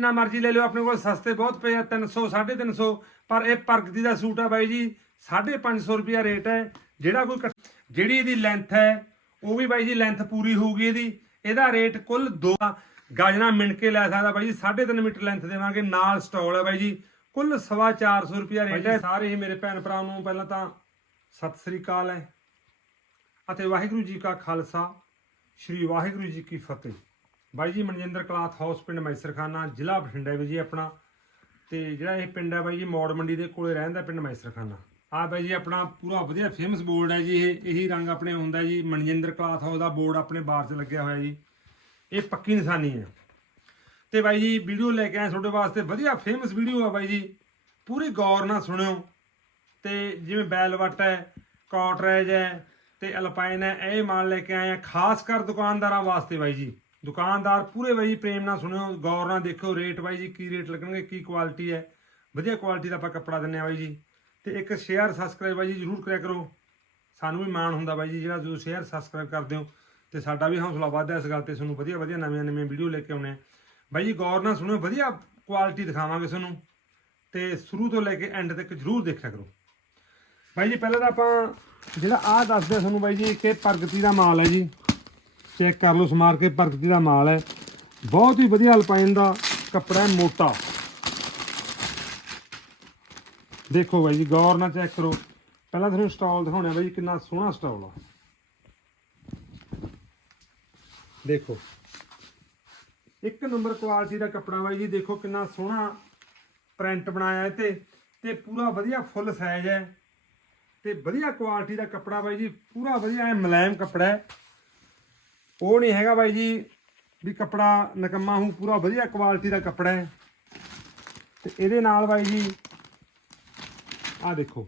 ਜਿੰਨਾ ਮਰਜ਼ੀ ਲੈ ਲਿਓ, ਆਪਣੇ ਕੋਲ ਸਸਤੇ ਬਹੁਤ ਪਏ ਆ 300 350 ਪਰ ਇਹ ਪ੍ਰਗਤੀ ਦਾ ਸੂਟ ਆ ਬਾਈ ਜੀ 550 ਰੁਪਿਆ ਰੇਟ ਹੈ। ਜਿਹੜਾ ਕੋਈ ਕੱਟ- ਜਿਹੜੀ ਇਹਦੀ ਲੈਂਥ ਹੈ, ਉਹ ਵੀ ਬਾਈ ਜੀ ਲੈਂਥ ਪੂਰੀ ਹੋਊਗੀ ਇਹਦੀ। ਇਹਦਾ ਰੇਟ ਕੁੱਲ 2 ਗਾਜਣਾ ਮਿਣ ਕੇ ਲੈ ਸਕਦਾ ਬਾਈ ਜੀ 3.5 ਮੀਟਰ ਲੈਂਥ ਦੇਵਾਂਗੇ, ਨਾਲ ਸਟਾਲ ਹੈ ਬਾਈ ਜੀ। ਕੁੱਲ ਸਵਾ 400 ਰੁਪਿਆ ਰੇਟ ਹੈ। ਸਾਰੇ ਹੀ ਮੇਰੇ ਭੈਣ ਭਰਾ ਨੂੰ ਪਹਿਲਾਂ ਤਾਂ ਸਤਿ ਸ੍ਰੀ ਅਕਾਲ ਹੈ। ਅਤੇ ਵਾਹਿਗੁਰੂ ਜੀ ਕਾ ਖਾਲਸਾ, ਸ੍ਰੀ ਵਾਹਿਗੁਰੂ ਜੀ ਕੀ ਫਤਿਹ। ਬਾਈ ਜੀ, ਮਨਜਿੰਦਰ ਕਲਾਥ ਹਾਊਸ ਪਿੰਡ ਮੈਸਰਖਾਨਾ, ਜ਼ਿਲ੍ਹਾ ਬਠਿੰਡਾ ਵੀ ਜੀ ਆਪਣਾ। ਤੇ ਜਿਹੜਾ ਇਹ ਪਿੰਡ ਹੈ ਬਾਈ ਜੀ, ਮੌੜ ਮੰਡੀ ਦੇ ਕੋਲੇ ਰਹਿੰਦਾ ਪਿੰਡ ਮੈਸਰਖਾਨਾ। ਆ ਬਾਈ ਜੀ, ਆਪਣਾ ਪੂਰਾ ਵਧੀਆ ਫੇਮਸ ਬੋਰਡ ਹੈ ਜੀ ਇਹ। ਇਹੀ ਰੰਗ ਆਪਣੇ ਹੁੰਦਾ ਜੀ, ਮਨਜਿੰਦਰ ਕਲਾਥ ਹਾਊਸ ਦਾ ਬੋਰਡ ਆਪਣੇ ਬਾਰ 'ਚ ਲੱਗਿਆ ਹੋਇਆ ਜੀ। ਇਹ ਪੱਕੀ ਨਿਸ਼ਾਨੀ ਹੈ। ਤੇ ਬਾਈ ਜੀ, ਵੀਡੀਓ ਲੈ ਕੇ ਆਏ ਤੁਹਾਡੇ ਵਾਸਤੇ। ਵਧੀਆ ਫੇਮਸ ਵੀਡੀਓ ਆ ਬਾਈ ਜੀ। ਪੂਰੀ ਗੌਰ ਨਾਲ ਸੁਣਿਓ। ਤੇ ਜਿਵੇਂ ਬੈਲਵਟ ਹੈ, ਕਾਟਰੇਜ ਹੈ, ਤੇ ਅਲਪਾਈਨ ਹੈ, ਇਹ ਮਾਲ ਲੈ ਕੇ ਆਏ ਆ, ਖਾਸ ਕਰ ਦੁਕਾਨਦਾਰਾਂ ਵਾਸਤੇ ਬਾਈ ਜੀ। ਦੁਕਾਨਦਾਰ ਪੂਰੇ ਬਾਈ ਜੀ ਪ੍ਰੇਮ ਨਾਲ ਸੁਣਿਓ, ਗੌਰ ਨਾਲ ਦੇਖਿਓ ਰੇਟ ਬਾਈ ਜੀ ਕੀ ਰੇਟ ਲੱਗਣਗੇ, ਕੀ ਕੁਆਲਿਟੀ ਹੈ। ਵਧੀਆ ਕੁਆਲਿਟੀ ਦਾ ਆਪਾਂ ਕੱਪੜਾ ਦਿੰਨੇ ਆ ਬਾਈ ਜੀ। ਤੇ ਇੱਕ ਸ਼ੇਅਰ ਸਬਸਕ੍ਰਾਈਬ ਬਾਈ ਜੀ ਜਰੂਰ ਕਰਿਆ ਕਰੋ। ਸਾਨੂੰ ਵੀ ਮਾਣ ਹੁੰਦਾ ਬਾਈ ਜੀ, ਜਿਹੜਾ ਜੋ ਸ਼ੇਅਰ ਸਬਸਕ੍ਰਾਈਬ ਕਰਦੇ ਹੋ। ਤੇ ਸਾਡਾ ਵੀ ਹੌਸਲਾ ਵੱਧਦਾ ਇਸ ਗੱਲ ਤੇ, ਤੁਹਾਨੂੰ ਵਧੀਆ ਵਧੀਆ ਨਵੀਆਂ ਨਵੀਆਂ ਵੀਡੀਓ ਲੈ ਕੇ ਆਉਣੇ ਆ। ਬਾਈ ਜੀ, ਗੌਰ ਨਾਲ ਸੁਣਿਓ, ਵਧੀਆ ਕੁਆਲਿਟੀ ਦਿਖਾਵਾਂਗੇ ਤੁਹਾਨੂੰ। ਤੇ ਸ਼ੁਰੂ ਤੋਂ ਲੈ ਕੇ ਐਂਡ ਤੱਕ ਜਰੂਰ ਦੇਖਿਆ ਕਰੋ। ਬਾਈ ਜੀ, ਪਹਿਲਾਂ ਤਾਂ ਆਪਾਂ ਜਿਹੜਾ ਆਹ ਦੱਸਦੇ ਆ ਤੁਹਾਨੂੰ ਬਾਈ ਜੀ ਕਿ ਪ੍ਰਗਤੀ ਦਾ ਮਾਲ ਹੈ ਜੀ। ਚੈੱਕ ਕਰ ਲਓ ਸਮਾਰ ਕੇ, ਪ੍ਰਗਤੀ ਦਾ ਮਾਲ ਹੈ। ਬਹੁਤ ਹੀ ਵਧੀਆ ਅਲਪਾਈਨ ਦਾ ਕੱਪੜਾ ਹੈ, ਮੋਟਾ। ਦੇਖੋ ਬਾਈ ਜੀ, ਗੌਰ ਨਾਲ ਚੈੱਕ ਕਰੋ। ਪਹਿਲਾਂ ਤੁਹਾਨੂੰ ਸਟਾਲ ਦਿਖਾਉਣਾ ਬਾਈ ਜੀ, ਕਿੰਨਾ ਸੋਹਣਾ ਸਟਾਲ ਆ। ਦੇਖੋ। ਇੱਕ ਨੰਬਰ ਕੁਆਲਿਟੀ ਦਾ ਕੱਪੜਾ ਬਾਈ ਜੀ, ਦੇਖੋ ਕਿੰਨਾ ਸੋਹਣਾ ਪ੍ਰਿੰਟ ਬਣਾਇਆ ਹੈ ਤੇ ਤੇ ਪੂਰਾ ਵਧੀਆ ਫੁੱਲ ਸਾਈਜ਼ ਹੈ। ਤੇ ਵਧੀਆ ਕੁਆਲਿਟੀ ਦਾ ਕੱਪੜਾ ਬਾਈ ਜੀ, ਪੂਰਾ ਵਧੀਆ ਹੈ ਮੁਲਾਇਮ ਕੱਪੜਾ ਹੈ। ਉਹ ਨਹੀਂ ਹੈਗਾ ਬਾਈ ਜੀ, ਵੀ ਕੱਪੜਾ ਨਕਮਾ ਹੂੰ ਪੂਰਾ ਵਧੀਆ ਕੁਆਲਿਟੀ ਦਾ ਕੱਪੜਾ ਹੈ। ਤੇ ਇਹਦੇ ਨਾਲ ਬਾਈ ਜੀ, ਆਹ ਦੇਖੋ,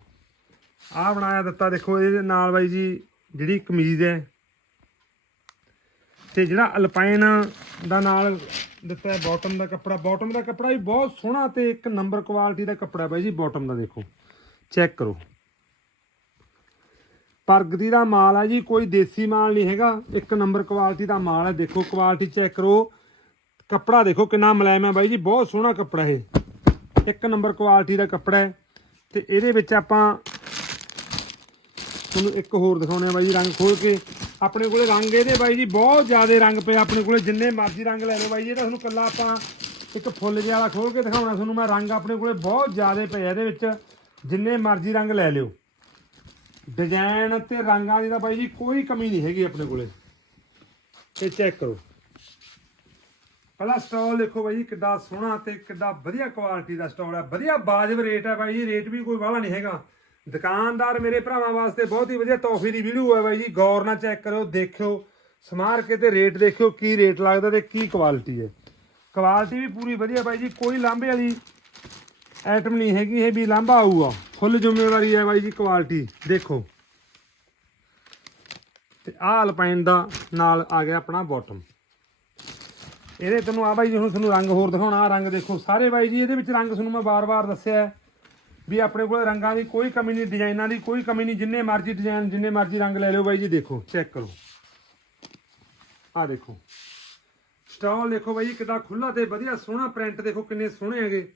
ਆਹ ਬਣਾਇਆ ਦਿੱਤਾ ਦੇਖੋ, ਇਹਦੇ ਨਾਲ ਬਾਈ ਜੀ ਜਿਹੜੀ ਕਮੀਜ਼ ਹੈ। ਤੇ ਜਿਹੜਾ ਅਲਪਾਈਨ ਦਾ ਨਾਲ ਦਿੱਤਾ ਹੈ ਬਾਟਮ ਦਾ ਕੱਪੜਾ ਬਾਟਮ ਦਾ ਕੱਪੜਾ ਵੀ ਬਹੁਤ ਸੋਹਣਾ ਤੇ ਇੱਕ ਨੰਬਰ ਕੁਆਲਿਟੀ ਦਾ ਕੱਪੜਾ ਬਾਈ ਜੀ ਬਾਟਮ ਦਾ ਦੇਖੋ। ਚੈੱਕ ਕਰੋ। ਪ੍ਰਗਤੀ ਦਾ ਮਾਲ ਹੈ ਜੀ, ਕੋਈ ਦੇਸੀ ਮਾਲ ਨਹੀਂ ਹੈਗਾ। ਇੱਕ ਨੰਬਰ ਕੁਆਲਿਟੀ ਦਾ ਮਾਲ ਹੈ ਦੇਖੋ ਕੁਆਲਿਟੀ ਚੈੱਕ ਕਰੋ। ਕੱਪੜਾ ਦੇਖੋ ਕਿੰਨਾ ਮੁਲਾਇਮ ਹੈ ਬਾਈ ਜੀ, ਬਹੁਤ ਸੋਹਣਾ ਕੱਪੜਾ ਇਹ। ਇੱਕ ਨੰਬਰ ਕੁਆਲਿਟੀ ਦਾ ਕੱਪੜਾ ਹੈ। ਤੇ ਇਹਦੇ ਵਿੱਚ ਆਪਾਂ ਤੁਹਾਨੂੰ ਇੱਕ ਹੋਰ ਦਿਖਾਉਣੇ ਆ ਬਾਈ ਜੀ, ਰੰਗ ਖੋਲ ਕੇ। ਆਪਣੇ ਕੋਲੇ ਰੰਗ ਇਹਦੇ ਬਾਈ ਜੀ, ਬਹੁਤ ਜ਼ਿਆਦਾ ਰੰਗ ਪਏ ਆਪਣੇ ਕੋਲੇ, ਜਿੰਨੇ ਮਰਜ਼ੀ ਰੰਗ ਲੈ ਲਓ ਬਾਈ ਜੀ, ਇਹ ਤਾਂ ਤੁਹਾਨੂੰ ਕੱਲਾ ਆਪਾਂ ਇੱਕ ਫੁੱਲ ਜਿਹਾ ਵਾਲਾ ਖੋਲ ਕੇ ਦਿਖਾਉਣਾ ਤੁਹਾਨੂੰ ਮੈਂ। ਰੰਗ ਆਪਣੇ ਕੋਲੇ ਬਹੁਤ ਜ਼ਿਆਦਾ ਪਏ ਇਹਦੇ ਵਿੱਚ, ਜਿੰਨੇ ਮਰਜ਼ੀ ਰੰਗ ਲੈ ਲਿਓ। ਡਿਜ਼ਾਈਨ ਤੇ ਰੰਗਾਂ ਦੀ ਤਾਂ ਬਾਈ ਜੀ ਕੋਈ ਕਮੀ ਨਹੀਂ ਹੈਗੀ ਆਪਣੇ ਕੋਲੇ। ਇਹ ਚੈੱਕ ਕਰੋ। ਪਹਿਲਾ ਸਟਾਲ ਦੇਖੋ ਬਾਈ ਜੀ, ਕਿੱਡਾ ਸੋਹਣਾ ਤੇ ਕਿੱਡਾ ਵਧੀਆ ਕੁਆਲਿਟੀ ਦਾ ਸਟਾਲ ਹੈ। ਵਧੀਆ ਬਾਜਬ ਰੇਟ ਹੈ ਬਾਈ ਜੀ ਰੇਟ ਵੀ ਕੋਈ ਵਾਲਾ ਨਹੀਂ ਹੈਗਾ। ਦੁਕਾਨਦਾਰ ਮੇਰੇ ਭਰਾਵਾਂ ਵਾਸਤੇ ਬਹੁਤ ਹੀ ਵਧੀਆ ਤੋਹਫੇ ਦੀ ਵੀਡੀਓ ਹੈ ਬਾਈ ਜੀ। ਗੌਰ ਨਾਲ ਚੈੱਕ ਕਰੋ ਦੇਖਿਓ, ਸਮਾਰ ਕੇ ਤੇ ਰੇਟ ਦੇਖਿਓ ਕੀ ਰੇਟ ਲੱਗਦਾ ਤੇ ਕੀ ਕੁਆਲਿਟੀ ਹੈ। ਕੁਆਲਿਟੀ ਵੀ ਪੂਰੀ ਵਧੀਆ ਬਾਈ ਜੀ, ਕੋਈ ਲਾਂਭੇ ਵਾਲੀ ਆਈਟਮ ਨਹੀਂ ਹੈਗੀ, ਇਹ ਵੀ ਲਾਂਭਾ ਆਊਗਾ। ਫੁੱਲ ਜ਼ਿੰਮੇਵਾਰੀ ਹੈ ਬਾਈ ਜੀ ਕੁਆਲਿਟੀ ਦੇਖੋ। ਤੇ ਆਹ ਅਲਪਾਈਨ ਦਾ ਨਾਲ ਆ ਗਿਆ ਆਪਣਾ ਬਾਟਮ ਇਹਦੇ ਤੁਹਾਨੂੰ ਆ ਬਾਈ ਜੀ, ਹੁਣ ਤੁਹਾਨੂੰ ਰੰਗ ਹੋਰ ਦਿਖਾਉਣਾ। ਆਹ ਰੰਗ ਦੇਖੋ ਸਾਰੇ ਬਾਈ ਜੀ, ਇਹਦੇ ਵਿੱਚ ਰੰਗ ਤੁਹਾਨੂੰ ਮੈਂ ਵਾਰ-ਵਾਰ ਦੱਸਿਆ ਵੀ ਆਪਣੇ ਕੋਲ ਰੰਗਾਂ ਦੀ ਕੋਈ ਕਮੀ ਨਹੀਂ, ਡਿਜ਼ਾਈਨਾਂ ਦੀ ਕੋਈ ਕਮੀ ਨਹੀਂ। ਜਿੰਨੇ ਮਰਜ਼ੀ ਡਿਜ਼ਾਈਨ ਜਿੰਨੇ ਮਰਜ਼ੀ ਰੰਗ ਲੈ ਲਿਓ ਬਾਈ ਜੀ, ਦੇਖੋ ਚੈੱਕ ਕਰੋ। ਆਹ ਦੇਖੋ। ਸਟਾਲ ਦੇਖੋ ਬਾਈ ਜੀ, ਕਿੱਡਾ ਖੁੱਲਾ ਤੇ ਵਧੀਆ ਸੋਹਣਾ ਪ੍ਰਿੰਟ ਦੇਖੋ ਕਿੰਨੇ ਸੋਹਣੇ ਹੈਗੇ।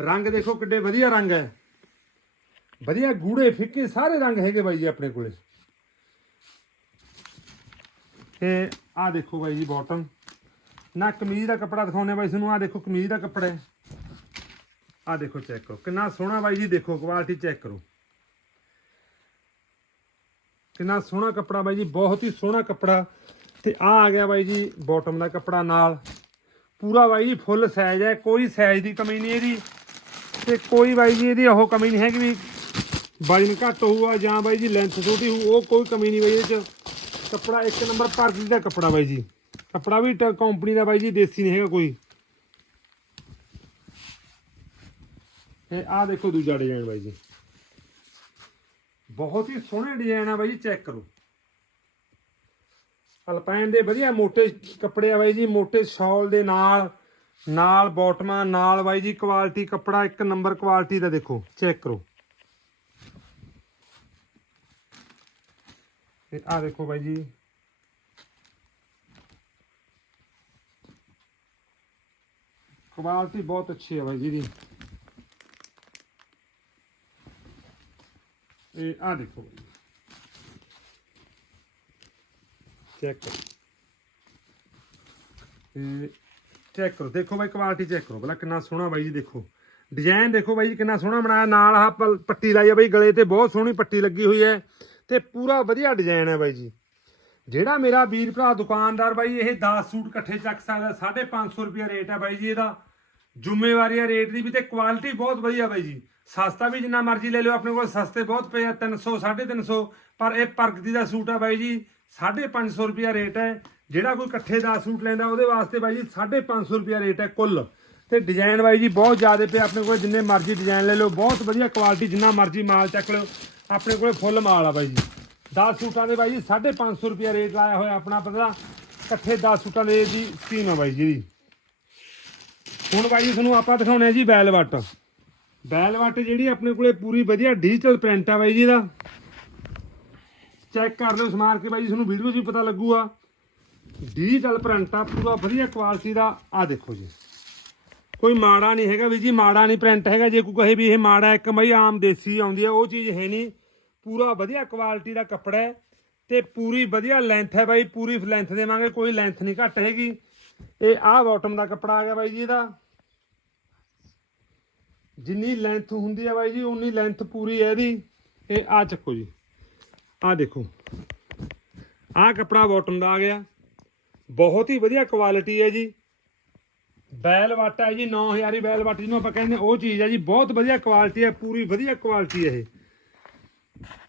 ਰੰਗ ਦੇਖੋ ਕਿੱਡੇ ਵਧੀਆ ਰੰਗ ਹੈ। ਵਧੀਆ ਗੂੜੇ ਫਿੱਕੇ ਸਾਰੇ ਰੰਗ ਹੈਗੇ ਬਾਈ ਜੀ ਆਪਣੇ ਕੋਲੇ। ਤੇ ਆਹ ਦੇਖੋ ਬਾਈ ਜੀ ਬਾਟਮ ਨਾ ਕਮੀਜ਼ ਦਾ ਕੱਪੜਾ ਦਿਖਾਉਣੇ ਬਾਈ ਤੁਹਾਨੂੰ, ਆਹ ਦੇਖੋ ਕਮੀਜ਼ ਦਾ ਕੱਪੜਾ ਹੈ। ਆਹ ਦੇਖੋ ਚੈੱਕ ਕਰੋ, ਕਿੰਨਾ ਸੋਹਣਾ ਬਾਈ ਜੀ ਦੇਖੋ ਕੁਆਲਿਟੀ ਚੈੱਕ ਕਰੋ। ਕਿੰਨਾ ਸੋਹਣਾ ਕੱਪੜਾ ਬਾਈ ਜੀ, ਬਹੁਤ ਹੀ ਸੋਹਣਾ ਕੱਪੜਾ। ਤੇ ਆ ਆ ਗਿਆ ਬਾਈ ਜੀ ਬਾਟਮ ਦਾ ਕੱਪੜਾ ਨਾਲ। ਪੂਰਾ ਬਾਈ ਜੀ ਫੁੱਲ ਸਾਈਜ਼ ਹੈ, ਕੋਈ ਸਾਈਜ਼ ਦੀ ਕਮੀ ਨਹੀਂ ਇਹਦੀ। ਤੇ ਕੋਈ ਬਾਈ ਜੀ, ਇਹਦੀ ਉਹ ਕਮੀ ਨਹੀਂ ਹੈਗੀ ਵੀ ਵਜਨ ਘੱਟ ਹੋਊਗਾ ਜਾਂ ਬਾਈ ਜੀ ਲੈਂਥ ਛੋਟੀ ਹੋਊ, ਉਹ ਕੋਈ ਕਮੀ ਨਹੀਂ ਬਾਈ ਇਹਦੇ ਚ। ਕੱਪੜਾ ਇੱਕ ਨੰਬਰ ਭਰਤੀ ਦਾ ਕੱਪੜਾ ਬਾਈ ਜੀ। ਕੱਪੜਾ ਵੀ ਕੰਪਨੀ ਦਾ ਬਾਈ ਜੀ, ਦੇਸੀ ਨਹੀਂ ਹੈਗਾ ਕੋਈ। ਇਹ ਆਹ ਦੇਖੋ ਦੂਜਾ ਡਿਜ਼ਾਈਨ ਬਾਈ ਜੀ। ਬਹੁਤ ਹੀ ਸੋਹਣੇ ਡਿਜ਼ਾਈਨ ਆ ਬਾਈ ਜੀ ਚੈੱਕ ਕਰੋ। ਅਲਪਾਈਨ ਦੇ ਵਧੀਆ ਮੋٹੇ ਕੱਪੜੇ ਆ ਬਾਈ ਜੀ ਮੋٹੇ ਸ਼ਾਲ ਦੇ ਨਾਲ ਨਾਲ ਬੋਟਮਾਂ, ਨਾਲ ਬਾਈ ਜੀ ਕੁਆਲਿਟੀ ਕੱਪੜਾ, ਇੱਕ ਨੰਬਰ ਕੁਆਲਿਟੀ ਦਾ ਦੇਖੋ, ਚੈੱਕ ਕਰੋ। ਤੇ ਆ ਦੇਖੋ ਬਾਈ ਜੀ। ਕੁਆਲਿਟੀ ਬਹੁਤ ਅੱਛੀ ਹੈ ਬਾਈ ਜੀ ਦੀ। ਇਹ ਆ ਦੇਖੋ ਬਾਈ ਚੈੱਕ ਕਰੋ। ਚੈੱਕ ਕਰੋ। ਦੇਖੋ ਬਾਈ ਕੁਆਲਿਟੀ ਚੈੱਕ ਕਰੋ। ਭਲਾ ਕਿੰਨਾ ਸੋਹਣਾ ਬਾਈ ਜੀ ਦੇਖੋ। ਡਿਜ਼ਾਈਨ ਦੇਖੋ ਬਾਈ ਜੀ, ਕਿੰਨਾ ਸੋਹਣਾ ਬਣਾਇਆ। ਨਾਲ ਆਹ ਪਲ- ਪੱਟੀ ਲਾਈ ਹੈ ਬਾਈ ਗਲੇ ਤੇ। ਬਹੁਤ ਸੋਹਣੀ ਪੱਟੀ ਲੱਗੀ ਹੋਈ ਹੈ। ਤੇ ਪੂਰਾ ਵਧੀਆ ਡਿਜ਼ਾਈਨ ਹੈ ਬਾਈ ਜੀ। ਜਿਹੜਾ ਮੇਰਾ ਵੀਰ ਭਰਾ ਦੁਕਾਨਦਾਰ ਬਾਈ, ਇਹ 10 ਸੂਟ ਇਕੱਠੇ ਚੱਕ ਸਕਦਾ। 550 ਰੁਪਏ ਰੇਟ ਹੈ ਬਾਈ ਜੀ ਇਹਦਾ। ਜ਼ਿੰਮੇਵਾਰੀ ਹੈ ਰੇਟ ਦੀ ਵੀ ਤੇ ਕੁਆਲਿਟੀ ਬਹੁਤ ਵਧੀਆ ਬਾਈ ਜੀ। ਸਸਤਾ ਵੀ ਜਿੰਨਾ ਮਰਜ਼ੀ ਲੈ ਲਿਓ। ਆਪਣੇ ਕੋਲ ਸਸਤੇ ਬਹੁਤ ਪਏ ਆ। 300 350 ਪਰ ਇਹ ਪ੍ਰਗਤੀ ਦਾ ਸੂਟ ਆ ਬਾਈ ਜੀ। 550 ਰੁਪਏ ਰੇਟ ਹੈ। ਜਿਹੜਾ ਕੋਈ ਇਕੱਠੇ 10 ਸੂਟ ਲੈਂਦਾ, ਉਹਦੇ ਵਾਸਤੇ ਬਾਈ ਜੀ 550 ਰੁਪਏ ਰੇਟ ਹੈ ਕੁੱਲ। ਤੇ ਡਿਜ਼ਾਈਨ ਬਾਈ ਜੀ ਬਹੁਤ ਜ਼ਿਆਦਾ ਪਿਆ ਆਪਣੇ ਕੋਲ ਜਿੰਨੇ ਮਰਜ਼ੀ ਡਿਜ਼ਾਈਨ ਲੈ ਲਓ, ਬਹੁਤ ਵਧੀਆ ਕੁਆਲਿਟੀ ਜਿੰਨਾ ਮਰਜ਼ੀ ਮਾਲ ਚੱਕ ਲਿਓ, ਆਪਣੇ ਕੋਲ ਫੁੱਲ ਮਾਲ ਆ ਬਾਈ ਜੀ। 10 ਸੂਟਾਂ ਦੇ ਬਾਈ ਜੀ 550 ਰੁਪਏ ਰੇਟ ਲਾਇਆ ਹੋਇਆ ਆਪਣਾ ਪਤਾ ਇਕੱਠੇ 10 ਸੂਟਾਂ ਦੇ ਦੀ ਸਕੀਮ ਆ ਬਾਈ ਜੀ ਦੀ ਹੁਣ ਬਾਈ ਜੀ ਤੁਹਾਨੂੰ ਆਪਾਂ ਦਿਖਾਉਣੇ ਆ ਜੀ ਬੈਲ ਵੱਟ। ਜਿਹੜੀ ਆਪਣੇ ਕੋਲੇ ਪੂਰੀ ਵਧੀਆ ਡਿਜੀਟਲ ਪ੍ਰਿੰਟ ਆ ਬਾਈ ਜੀ ਦਾ ਚੈੱਕ ਕਰ ਲਿਓ ਸਮਾਨ ਕੇ ਬਾਈ ਜੀ ਤੁਹਾਨੂੰ ਵੀਡੀਓ 'ਚ ਵੀ ਪਤਾ ਲੱਗੂਗਾ। ਡਿਜੀਟਲ ਪ੍ਰਿੰਟ ਆ, ਪੂਰਾ ਵਧੀਆ ਕੁਆਲਿਟੀ ਦਾ। ਆ ਦੇਖੋ ਜੀ। ਕੋਈ ਮਾੜਾ ਨਹੀਂ ਹੈਗਾ ਵੀ ਜੀ, ਮਾੜਾ ਨਹੀਂ ਪ੍ਰਿੰਟ ਹੈਗਾ। ਜੇ ਕੋਈ ਕਹੇ ਵੀ ਇਹ ਮਾੜਾ ਇੱਕ ਬਈ ਆਮ ਦੇਸੀ ਆਉਂਦੀ ਆ, ਉਹ ਚੀਜ਼ ਹੈ ਨਹੀਂ। ਪੂਰਾ ਵਧੀਆ ਕੁਆਲਿਟੀ ਦਾ ਕੱਪੜਾ ਹੈ ਤੇ ਪੂਰੀ ਵਧੀਆ ਲੈਂਥ ਹੈ ਬਾਈ, ਪੂਰੀ ਲੈਂਥ ਦੇਵਾਂਗੇ, ਕੋਈ ਲੈਂਥ ਨਹੀਂ ਘੱਟ ਹੈਗੀ। ਇਹ ਆਹ ਬਾਟਮ ਦਾ ਕੱਪੜਾ ਆ ਗਿਆ ਬਾਈ ਜੀ ਇਹਦਾ। ਜਿੰਨੀ ਲੈਂਥ ਹੁੰਦੀ ਹੈ ਬਾਈ ਜੀ, ਉਨੀ ਲੈਂਥ ਪੂਰੀ ਹੈ ਇਹਦੀ। ਇਹ ਆ ਚੱਕੋ ਜੀ। ਆ ਦੇਖੋ। ਆਹ ਕੱਪੜਾ ਬਾਟਮ ਦਾ ਆ ਗਿਆ। ਬਹੁਤ ਹੀ ਵਧੀਆ ਕੁਆਲਿਟੀ ਹੈ ਜੀ। ਬੈਲ ਵਾਟ ਹੈ ਜੀ 9000 ਦੀ ਬੈਲ ਵਾਟ, ਜਿਹਨੂੰ ਆਪਾਂ ਕਹਿੰਦੇ ਉਹ ਚੀਜ਼ ਹੈ ਜੀ। ਬਹੁਤ ਵਧੀਆ ਕੁਆਲਿਟੀ ਹੈ, ਪੂਰੀ ਵਧੀਆ ਕੁਆਲਿਟੀ ਹੈ ਇਹ।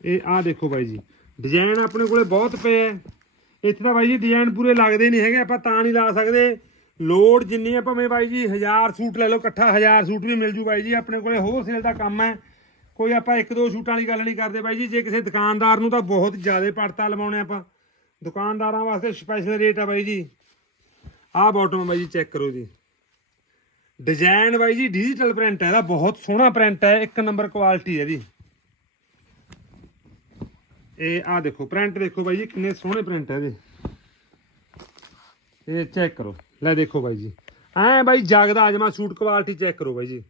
ਇਹ ਆ ਦੇਖੋ ਬਾਈ ਜੀ। ਡਿਜ਼ਾਈਨ ਆਪਣੇ ਕੋਲੇ ਬਹੁਤ ਪਏ ਹੈ। ਇੱਥੇ ਤਾਂ ਬਾਈ ਜੀ ਡਿਜ਼ਾਈਨ ਪੂਰੇ ਲੱਗਦੇ ਨਹੀਂ ਹੈਗੇ, ਆਪਾਂ ਤਾਂ ਨਹੀਂ ਲਾ ਸਕਦੇ। ਲੋਡ ਜਿੰਨੀ ਹੈ, ਭਾਵੇਂ ਬਾਈ ਜੀ 1000 ਸੂਟ ਲੈ ਲਓ, ਇਕੱਠਾ 1000 ਸੂਟ ਵੀ ਮਿਲ ਜੂ ਬਾਈ ਜੀ। ਆਪਣੇ ਕੋਲੇ ਹੋਲਸੇਲ ਦਾ ਕੰਮ ਹੈ। ਕੋਈ ਆਪਾਂ ਇੱਕ ਦੋ ਸੂਟਾਂ ਵਾਲੀ ਗੱਲ ਨਹੀਂ ਕਰਦੇ ਬਾਈ ਜੀ, ਜੇ ਕਿਸੇ ਦੁਕਾਨਦਾਰ ਨੂੰ ਤਾਂ ਬਹੁਤ ਜ਼ਿਆਦਾ ਪੜਤਾ ਲਵਾਉਣੇ ਆਪਾਂ। ਦੁਕਾਨਦਾਰਾਂ ਵਾਸਤੇ ਸਪੈਸ਼ਲ ਰੇਟ ਆ ਬਾਈ ਜੀ। ਆਹ ਬਾਟਮ ਬਾਈ ਜੀ ਚੈੱਕ ਕਰੋ ਜੀ। ਡਿਜ਼ਾਈਨ ਬਾਈ ਜੀ ਡਿਜੀਟਲ ਪ੍ਰਿੰਟ ਹੈ ਇਹਦਾ ਬਹੁਤ ਸੋਹਣਾ ਪ੍ਰਿੰਟ ਹੈ ਇੱਕ ਨੰਬਰ ਕੁਆਲਿਟੀ ਹੈ ਇਹਦੀ। ਇਹ ਆ ਦੇਖੋ ਪ੍ਰਿੰਟ ਦੇਖੋ ਬਾਈ ਜੀ, ਕਿੰਨੇ ਸੋਹਣੇ ਪ੍ਰਿੰਟ ਹੈ ਇਹਦੇ। ਇਹ ਚੈੱਕ ਕਰੋ। ਲੈ ਦੇਖੋ ਬਾਈ ਜੀ। ਐ ਬਾਈ, ਜਗਦਾ ਅਜਮਾ ਸੂਟ ਕੁਆਲਿਟੀ ਚੈੱਕ ਕਰੋ ਬਾਈ ਜੀ।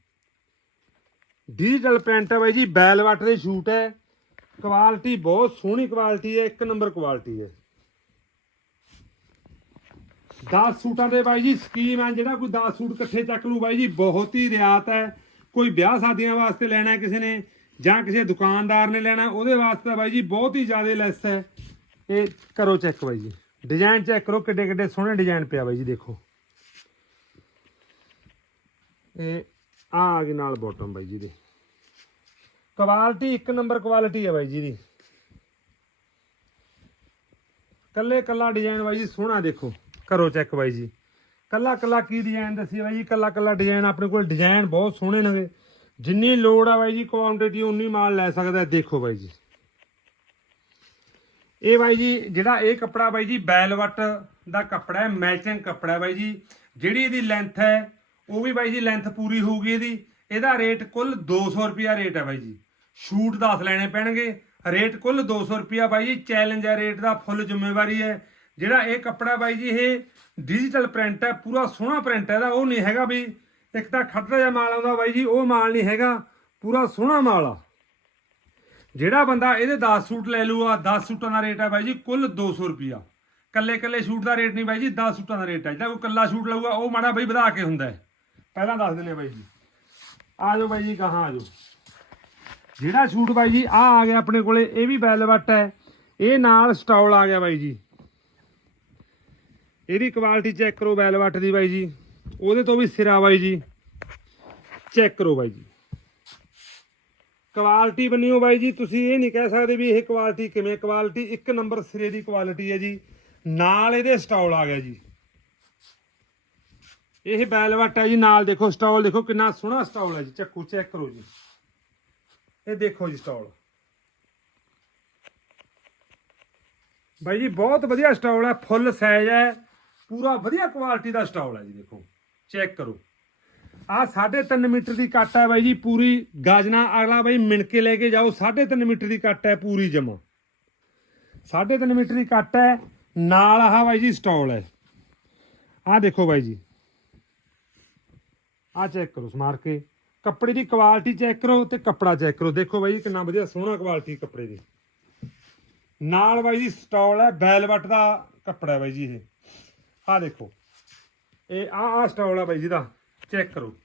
ਡਿਜੀਟਲ ਪ੍ਰਿੰਟ ਹੈ ਬਾਈ ਜੀ, ਬੈਲ ਵਾਟ ਦੇ ਸੂਟ ਹੈ। ਕੁਆਲਿਟੀ ਬਹੁਤ ਸੋਹਣੀ ਕੁਆਲਿਟੀ ਹੈ, ਇੱਕ ਨੰਬਰ ਕੁਆਲਿਟੀ ਹੈ। 10 ਸੂਟਾਂ ਦੇ ਬਾਈ ਜੀ ਸਕੀਮ ਹੈ, ਜਿਹੜਾ ਕੋਈ 10 ਸੂਟ ਇਕੱਠੇ ਚੱਕ ਲੂ ਬਾਈ ਜੀ, ਬਹੁਤ ਹੀ ਰਿਆਤ ਹੈ। ਕੋਈ ਵਿਆਹ ਸ਼ਾਦੀਆਂ ਵਾਸਤੇ ਲੈਣਾ ਕਿਸੇ ਨੇ, ਜਾਂ ਕਿਸੇ ਦੁਕਾਨਦਾਰ ਨੇ ਲੈਣਾ, ਉਹਦੇ ਵਾਸਤੇ ਤਾਂ ਬਾਈ ਜੀ ਬਹੁਤ ਹੀ ਜ਼ਿਆਦਾ ਲੈਸ ਹੈ। ਇਹ ਕਰੋ ਚੈੱਕ ਬਾਈ ਜੀ। ਡਿਜ਼ਾਈਨ ਚੈੱਕ ਕਰੋ, ਕਿੱਡੇ ਕਿੱਡੇ ਸੋਹਣੇ ਡਿਜ਼ਾਈਨ ਪਿਆ ਬਾਈ ਜੀ, ਦੇਖੋ। ਇਹ ਆ ਆ ਗਈ ਨਾਲ ਬਾਟਮ ਬਾਈ ਜੀ ਦੇ। ਕੁਆਲਿਟੀ, ਇੱਕ ਨੰਬਰ ਕੁਆਲਿਟੀ ਹੈ ਬਾਈ ਜੀ ਦੀ। ਕੱਲੇ ਕੱਲਾ ਡਿਜ਼ਾਈਨ ਬਾਈ ਜੀ ਸੋਹਣਾ ਦੇਖੋ। ਕਰੋ ਚੈੱਕ ਬਾਈ ਜੀ। ਕੱਲਾ ਕੱਲਾ ਕੀ ਡਿਜ਼ਾਈਨ ਦੱਸੀ ਬਾਈ ਜੀ? ਕੱਲਾ ਕੱਲਾ ਡਿਜ਼ਾਈਨ ਆਪਣੇ ਕੋਲ ਡਿਜ਼ਾਈਨ ਬਹੁਤ ਸੋਹਣੇ ਨੇਗੇ। ਜਿੰਨੀ ਲੋੜ ਆ ਬਾਈ ਜੀ ਕੁਆਂਟੀਟੀ ਉਨੀ ਮਾਲ ਲੈ ਸਕਦਾ ਦੇਖੋ ਬਾਈ ਜੀ। ਇਹ ਬਾਈ ਜੀ ਜਿਹੜਾ ਇਹ ਕੱਪੜਾ ਬਾਈ ਜੀ ਬੈਲਵਟ ਦਾ ਕੱਪੜਾ ਹੈ ਮੈਚਿੰਗ ਕੱਪੜਾ ਬਾਈ ਜੀ। ਜਿਹੜੀ ਇਹਦੀ ਲੈਂਥ ਹੈ, ਉਹ ਵੀ ਬਾਈ ਜੀ ਲੈਂਥ ਪੂਰੀ ਹੋਊਗੀ ਇਹਦੀ। ਇਹਦਾ ਰੇਟ ਕੁੱਲ 200 ਰੁਪਿਆ ਰੇਟ ਹੈ ਬਾਈ ਜੀ। ਸ਼ੂਟ 10 ਲੈਣੇ ਪੈਣਗੇ। ਰੇਟ ਕੁੱਲ 200 ਰੁਪਿਆ ਬਾਈ ਜੀ। ਚੈਲੰਜ ਹੈ, ਰੇਟ ਦਾ ਫੁੱਲ ਜ਼ਿੰਮੇਵਾਰੀ ਹੈ। ਜਿਹੜਾ ਇਹ ਕੱਪੜਾ ਬਾਈ ਜੀ, ਇਹ ਡਿਜੀਟਲ ਪ੍ਰਿੰਟ ਹੈ, ਪੂਰਾ ਸੋਹਣਾ ਪ੍ਰਿੰਟ ਹੈ ਇਹਦਾ, ਉਹ ਨਹੀਂ ਹੈਗਾ ਵੀ ਇੱਕ ਤਾਂ ਖੱਟਾ ਜਿਹਾ ਮਾਲ ਆਉਂਦਾ ਬਾਈ ਜੀ, ਉਹ ਮਾਲ ਨਹੀਂ ਹੈਗਾ, ਪੂਰਾ ਸੋਹਣਾ ਮਾਲ ਆ। ਜਿਹੜਾ ਬੰਦਾ ਇਹਦੇ 10 ਸੂਟ ਲੈ ਲੂਗਾ 10 ਸੂਟਾਂ ਦਾ ਰੇਟ ਹੈ ਬਾਈ ਜੀ, ਕੁੱਲ 200 ਰੁਪਿਆ ਕੱਲੇ ਕੱਲੇ ਸੂਟ ਦਾ ਰੇਟ ਨਹੀਂ ਬਾਈ ਜੀ 10 ਸੂਟਾਂ ਦਾ ਰੇਟ ਹੈ। ਜਿਹੜਾ ਕੋਈ ਕੱਲਾ ਸੂਟ ਲਊਗਾ, ਉਹ ਮਾੜਾ ਬਾਈ ਵਧਾ ਕੇ ਹੁੰਦਾ ਹੈ। ਪਹਿਲਾਂ ਦੱਸ ਦਿੰਦੇ ਬਾਈ ਜੀ। ਆ ਜਾਓ ਬਾਈ ਜੀ ਕਹਾਂ ਆ ਜਾਓ। ਜਿਹੜਾ ਸੂਟ ਬਾਈ ਜੀ ਆ ਆ ਗਿਆ ਆਪਣੇ ਕੋਲੇ, ਇਹ ਵੀ ਵੈਲਵਟ ਹੈ। ਇਹ ਨਾਲ ਸਟਾਲ ਆ ਗਿਆ ਬਾਈ ਜੀ। ਇਹਦੀ ਕੁਆਲਿਟੀ ਚੈੱਕ ਕਰੋ ਵੈਲਵਟ ਦੀ ਬਾਈ ਜੀ। ਉਹਦੇ ਤੋਂ ਵੀ ਸਿਰਾ ਬਾਈ ਜੀ। ਚੈੱਕ ਕਰੋ ਬਾਈ ਜੀ। ਕੁਆਲਿਟੀ ਬੰਨਿਓ ਬਾਈ ਜੀ, ਤੁਸੀਂ ਇਹ ਨਹੀਂ ਕਹਿ ਸਕਦੇ ਵੀ ਇਹ ਕੁਆਲਿਟੀ ਕਿਵੇਂ ਕੁਆਲਿਟੀ ਇੱਕ ਨੰਬਰ ਸਿਰੇ ਦੀ ਕੁਆਲਿਟੀ ਹੈ ਜੀ। ਨਾਲ ਇਹਦੇ ਸਟਾਲ ਆ ਗਿਆ ਜੀ। ਇਹ ਬੈਲਵਟ ਹੈ ਜੀ, ਨਾਲ ਦੇਖੋ ਸਟਾਲ, ਦੇਖੋ ਕਿੰਨਾ ਸੋਹਣਾ ਸਟਾਲ ਹੈ ਜੀ। ਚੱਕੂ ਚੈੱਕ ਕਰੋ ਜੀ। ਇਹ ਦੇਖੋ ਜੀ ਸਟਾਲ। ਬਾਈ ਜੀ, ਬਹੁਤ ਵਧੀਆ ਸਟਾਲ ਹੈ, ਫੁੱਲ ਸਾਈਜ਼ ਹੈ, ਪੂਰਾ ਵਧੀਆ ਕੁਆਲਿਟੀ ਦਾ ਸਟਾਲ ਹੈ ਜੀ, ਦੇਖੋ। ਚੈੱਕ ਕਰੋ। ਆ 3.5 ਮੀਟਰ ਦੀ ਕੱਟ ਹੈ ਬਾਈ ਜੀ, ਪੂਰੀ ਗਾਜਨਾ ਅਗਲਾ ਬਾਈ ਮਿਣਕੇ ਲੈ ਕੇ ਜਾਓ 3.5 ਮੀਟਰ ਦੀ ਕੱਟ ਹੈ, ਪੂਰੀ ਜਮਾ। 3.5 ਮੀਟਰ ਦੀ ਕੱਟ ਹੈ, ਨਾਲ ਆਹ ਬਾਈ ਜੀ ਸਟਾਲ ਹੈ। ਆ ਦੇਖੋ ਬਾਈ ਜੀ। ਆ ਚੈੱਕ ਕਰੋ, ਸਮਾਰ ਕੇ। ਕੱਪੜੇ ਦੀ ਕੁਆਲਿਟੀ ਚੈੱਕ ਕਰੋ ਤੇ ਕੱਪੜਾ ਚੈੱਕ ਕਰੋ। ਦੇਖੋ ਬਾਈ ਕਿੰਨਾ ਵਧੀਆ ਸੋਹਣਾ ਕੁਆਲਿਟੀ ਕੱਪੜੇ ਦੀ। ਨਾਲ ਬਾਈ ਜੀ ਸਟਾਲ ਹੈ ਬੈਲਵਟ ਦਾ ਕੱਪੜਾ ਹੈ ਬਾਈ ਜੀ ਇਹ। ਆ ਦੇਖੋ। ਇਹ ਆ ਆ ਸਟਾਲ ਹੈ ਬਾਈ ਜੀ ਦਾ। ਚੈੱਕ ਕਰੋ।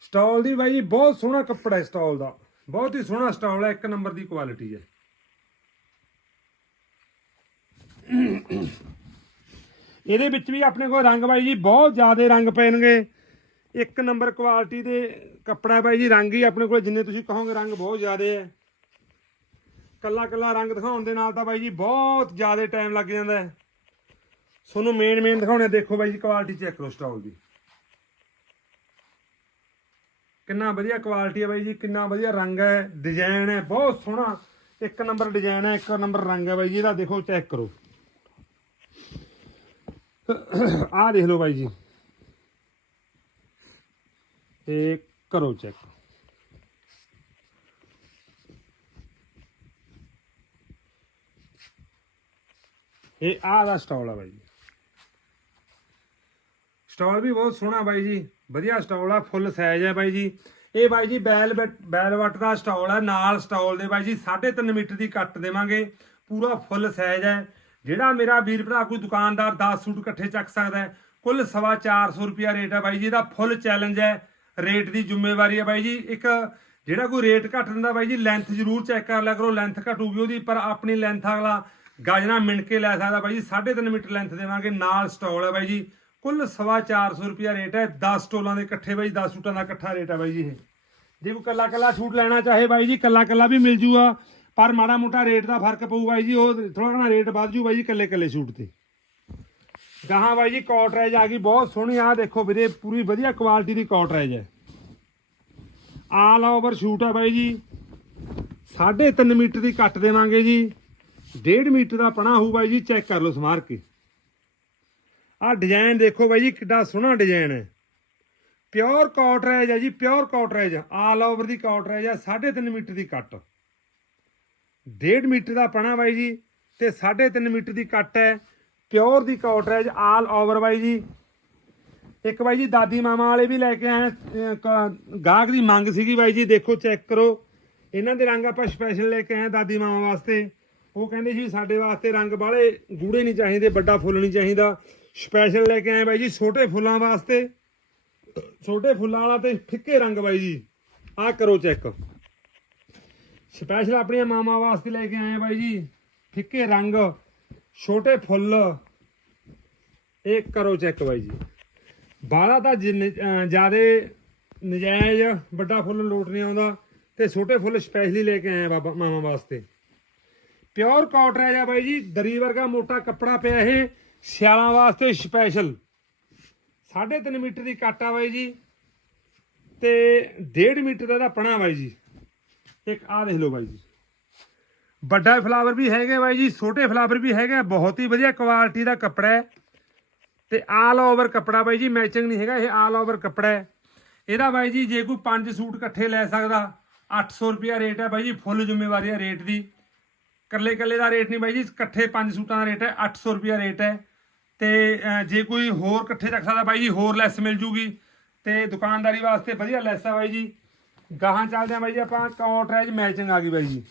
ਸਟਾਲ ਦੀ ਬਾਈ ਜੀ ਬਹੁਤ ਸੋਹਣਾ ਕੱਪੜਾ ਹੈ ਸਟਾਲ ਦਾ। ਬਹੁਤ ਹੀ ਸੋਹਣਾ ਸਟਾਲ ਹੈ, ਇੱਕ ਨੰਬਰ ਦੀ ਕੁਆਲਿਟੀ ਹੈ। ਇਹਦੇ ਵਿੱਚ ਵੀ ਆਪਣੇ ਕੋਲ ਰੰਗ ਬਾਈ ਜੀ ਬਹੁਤ ਜ਼ਿਆਦਾ ਰੰਗ ਪੈਣਗੇ। ਇੱਕ ਨੰਬਰ ਕੁਆਲਿਟੀ ਦੇ ਕੱਪੜਾ ਬਾਈ ਜੀ, ਰੰਗ ਹੀ ਆਪਣੇ ਕੋਲ ਜਿੰਨੇ ਤੁਸੀਂ ਕਹੋਗੇ ਰੰਗ ਬਹੁਤ ਜ਼ਿਆਦੇ ਹੈ। ਕੱਲਾ ਕੱਲਾ ਰੰਗ ਦਿਖਾਉਣ ਦੇ ਨਾਲ ਤਾਂ ਬਾਈ ਜੀ ਬਹੁਤ ਜ਼ਿਆਦਾ ਟਾਈਮ ਲੱਗ ਜਾਂਦਾ ਹੈ। ਤੁਹਾਨੂੰ ਮੇਨ ਮੇਨ ਦਿਖਾਉਣੇ ਦੇਖੋ ਬਾਈ ਜੀ ਕੁਆਲਿਟੀ ਚੈੱਕ ਕਰੋ ਸਟਾਲ ਦੀ। ਕਿੰਨਾ ਵਧੀਆ ਕੁਆਲਿਟੀ ਹੈ ਬਾਈ ਜੀ, ਕਿੰਨਾ ਵਧੀਆ ਰੰਗ ਹੈ ਡਿਜ਼ਾਈਨ ਹੈ, ਬਹੁਤ ਸੋਹਣਾ। ਇੱਕ ਨੰਬਰ ਡਿਜ਼ਾਈਨ ਹੈ, ਇੱਕ ਨੰਬਰ ਰੰਗ ਹੈ ਬਾਈ ਜੀ, ਇਹਦਾ ਦੇਖੋ ਚੈੱਕ ਕਰੋ। ਆਹ ਦੇਖ ਲਓ ਬਾਈ ਜੀ। ਇਹ ਕਰੋ ਚੈੱਕ ਇਹ ਆਹ ਦਾ ਸਟਾਲ ਆ ਬਾਈ ਜੀ। ਸਟਾਲ ਵੀ ਬਹੁਤ ਸੋਹਣਾ ਬਾਈ ਜੀ। ਵਧੀਆ ਸਟਾਲ ਆ ਫੁੱਲ ਸਾਈਜ਼ ਹੈ ਬਾਈ ਜੀ। ਇਹ ਬਾਈ ਜੀ ਬੈਲ ਬੈਲਵਟ ਦਾ ਸਟਾਲ ਹੈ ਨਾਲ ਸਟਾਲ ਦੇ ਬਾਈ ਜੀ 3.5 ਮੀਟਰ ਦੀ ਕੱਟ ਦੇਵਾਂਗੇ। ਪੂਰਾ ਫੁੱਲ ਸਾਈਜ਼ ਹੈ ਜਿਹੜਾ ਮੇਰਾ ਵੀਰ ਭਰਾ ਕੋਈ ਦੁਕਾਨਦਾਰ 10 ਸੂਟ ਇਕੱਠੇ ਚੱਕ ਸਕਦਾ ਕੁੱਲ ਸਵਾ 400 ਰੁਪਿਆ ਰੇਟ ਹੈ ਬਾਈ ਜੀ, ਇਹਦਾ ਫੁੱਲ ਚੈਲੰਜ ਹੈ। ਰੇਟ ਦੀ ਜ਼ਿੰਮੇਵਾਰੀ ਹੈ ਬਾਈ ਜੀ। ਇੱਕ ਜਿਹੜਾ ਕੋਈ ਰੇਟ ਘੱਟ ਦਿੰਦਾ ਬਾਈ ਜੀ ਲੈਂਥ ਜ਼ਰੂਰ ਚੈੱਕ ਕਰ ਲਿਆ ਕਰੋ। ਲੈਂਥ ਘਟੂਗੀ ਉਹਦੀ, ਪਰ ਆਪਣੀ ਲੈਂਥ ਅਗਲਾ ਗਾਜਣਾ ਮਿਣ ਕੇ ਲੈ ਸਕਦਾ ਬਾਈ ਜੀ। 3.5 ਮੀਟਰ ਲੈਂਥ ਦੇਵਾਂਗੇ, ਨਾਲ ਸਟਾਲ ਹੈ ਬਾਈ ਜੀ। ਕੁੱਲ ਸਵਾ 400 ਰੁਪਿਆ ਰੇਟ ਹੈ। 10 ਸਟੋਲਾਂ ਦੇ ਇਕੱਠੇ ਬਾਈ 10 ਸੂਟਾਂ ਦਾ ਇਕੱਠਾ ਰੇਟ ਹੈ ਬਾਈ ਜੀ ਇਹ। ਜੇ ਕੋਈ ਕੱਲਾ ਕੱਲਾ ਸੂਟ ਲੈਣਾ ਚਾਹੇ ਬਾਈ ਜੀ ਕੱਲਾ ਕੱਲਾ ਵੀ ਮਿਲ ਜੂਗਾ, ਪਰ ਮਾੜਾ ਮੋਟਾ ਰੇਟ ਦਾ ਫ਼ਰਕ ਪਊ ਬਾਈ ਜੀ, ਉਹ ਥੋੜਾ ਘਣਾ ਰੇਟ ਵੱਧ ਜੂ ਬਾਈ ਜੀ ਕੱਲੇ ਕੱਲੇ ਸੂਟ ਤੇ। ਗਾਹਾਂ ਬਾਈ ਜੀ ਕਾਟਰੇਜ ਆ ਗਈ, ਬਹੁਤ ਸੋਹਣੀ ਆ, ਦੇਖੋ ਵੀਰੇ, ਪੂਰੀ ਵਧੀਆ ਕੁਆਲਿਟੀ ਦੀ ਕਾਟਰੇਜ ਹੈ। ਆਲ ਓਵਰ ਸ਼ੂਟ ਹੈ ਬਾਈ ਜੀ। 3.5 ਮੀਟਰ ਦੀ ਕੱਟ ਦੇਵਾਂਗੇ ਜੀ। 1.5 ਮੀਟਰ ਦਾ ਪਣਾ ਹੋਊ ਬਾਈ ਜੀ ਚੈੱਕ ਕਰ ਲਓ ਸਮਾਰ ਕੇ। ਆਹ ਡਿਜ਼ਾਈਨ ਦੇਖੋ ਬਾਈ ਜੀ, ਕਿੱਡਾ ਸੋਹਣਾ ਡਿਜ਼ਾਈਨ ਹੈ। ਪਿਓਰ ਕਾਟਰੇਜ ਹੈ ਜੀ ਪਿਓਰ ਕਾਟਰੇਜ ਆਲ ਓਵਰ ਦੀ ਕਾਟਰੇਜ ਹੈ 3.5 ਮੀਟਰ ਦੀ ਕੱਟ। 1.5 ਮੀਟਰ ਦਾ ਪਣਾ ਬਾਈ ਜੀ, ਤੇ 3.5 ਮੀਟਰ ਦੀ ਕੱਟ ਹੈ। ਪਿਓਰ ਦੀ ਕਾਟਰੇਜ ਆਲ ਓਵਰ ਬਾਈ ਜੀ। ਇੱਕ ਬਾਈ ਜੀ ਦਾਦੀ ਮਾਮਾ ਵਾਲੇ ਵੀ ਲੈ ਕੇ ਆਏ ਕ- ਗਾਹਕ ਦੀ ਮੰਗ ਸੀਗੀ ਬਾਈ ਜੀ, ਦੇਖੋ, ਚੈੱਕ ਕਰੋ। ਇਹਨਾਂ ਦੇ ਰੰਗ ਆਪਾਂ ਸਪੈਸ਼ਲ ਲੈ ਕੇ ਆਏ ਦਾਦੀ ਮਾਮਾ ਵਾਸਤੇ। ਉਹ ਕਹਿੰਦੇ ਸੀ ਸਾਡੇ ਵਾਸਤੇ ਰੰਗ ਬਾਹਲੇ ਗੂੜੇ ਨਹੀਂ ਚਾਹੀਦੇ, ਵੱਡਾ ਫੁੱਲ ਨਹੀਂ ਚਾਹੀਦਾ। ਸਪੈਸ਼ਲ ਲੈ ਕੇ ਆਏ ਬਾਈ ਜੀ, ਛੋਟੇ ਫੁੱਲਾਂ ਵਾਸਤੇ। ਛੋਟੇ ਫੁੱਲਾਂ ਵਾਲਾ ਤੇ ਫਿੱਕੇ ਰੰਗ ਬਾਈ ਜੀ। ਆਹ ਕਰੋ ਚੈੱਕ। ਸਪੈਸ਼ਲ ਆਪਣੀਆਂ ਮਾਮਾ ਵਾਸਤੇ ਲੈ ਕੇ ਆਏ ਬਾਈ ਜੀ। ਫਿੱਕੇ ਰੰਗ। ਛੋਟੇ ਫੁੱਲ। ਇਹ ਕਰੋ ਚੈੱਕ ਬਾਈ ਜੀ। ਬਾਲਾ ਤਾਂ ਜਿਆਦੇ ਨਜਾਇਜ਼ ਵੱਡਾ ਫੁੱਲ ਲੋਟ ਨਹੀਂ ਆਉਂਦਾ ਤੇ ਛੋਟੇ ਫੁੱਲ ਸਪੈਸ਼ਲੀ ਲੈ ਕੇ ਆਏ ਬਾਬਾ ਮਾਮਾ ਵਾਸਤੇ। ਪਿਓਰ ਕਾਟਰੇਜ ਆ ਬਾਈ ਜੀ। ਦਰੀ ਵਰਗਾ ਮੋਟਾ ਕੱਪੜਾ ਪਿਆ ਇਹ। ਸਿਆਲਾਂ ਵਾਸਤੇ ਸਪੈਸ਼ਲ 3.5 ਮੀਟਰ ਦੀ ਕੱਟ ਆ ਬਾਈ ਜੀ। ਤੇ 1.5 ਮੀਟਰ ਦਾ ਇਹਦਾ ਪਣਾ ਬਾਈ ਜੀ। ਇੱਕ ਆਹ ਦੇਖ ਲਓ ਬਾਈ ਜੀ। ਵੱਡਾ ਫਲਾਵਰ ਵੀ ਹੈਗੇ ਬਾਈ ਜੀ, ਛੋਟੇ ਫਲਾਵਰ ਵੀ ਹੈਗੇ, ਬਹੁਤ ਹੀ ਵਧੀਆ ਕੁਆਲਿਟੀ ਦਾ ਕੱਪੜਾ ਹੈ। ਤੇ ਆਲ ਓਵਰ ਕੱਪੜਾ ਬਾਈ ਜੀ ਮੈਚਿੰਗ ਨਹੀਂ ਹੈਗਾ, ਇਹ ਆਲ ਓਵਰ ਕੱਪੜਾ ਹੈ। ਇਹਦਾ ਬਾਈ ਜੀ, ਜੇ ਕੋਈ ਪੰਜ ਸੂਟ ਇਕੱਠੇ ਲੈ ਸਕਦਾ 800 ਰੁਪਿਆ ਰੇਟ ਹੈ ਬਾਈ ਜੀ ਫੁੱਲ ਜ਼ਿੰਮੇਵਾਰੀ ਹੈ ਰੇਟ ਦੀ। ਕੱਲੇ ਕੱਲੇ ਦਾ ਰੇਟ ਨਹੀਂ ਬਾਈ ਜੀ, ਇਕੱਠੇ ਪੰਜ ਸੂਟਾਂ ਦਾ ਰੇਟ ਹੈ 800 ਰੁਪਿਆ ਰੇਟ ਹੈ। ਤੇ ਜੇ ਕੋਈ ਹੋਰ ਇਕੱਠੇ ਰੱਖ ਸਕਦਾ ਬਾਈ ਜੀ, ਹੋਰ ਲੈਸ ਮਿਲ ਜੂਗੀ। ਤੇ ਦੁਕਾਨਦਾਰੀ ਵਾਸਤੇ ਵਧੀਆ ਲੈਸ ਹੈ ਬਾਈ ਜੀ। ਗਾਹਾਂ ਚੱਲਦੇ ਆ ਬਾਈ ਜੀ, ਆਪਾਂ ਕਾਟਰੇਜ ਮੈਚਿੰਗ ਆ ਗਈ ਬਾਈ ਜੀ।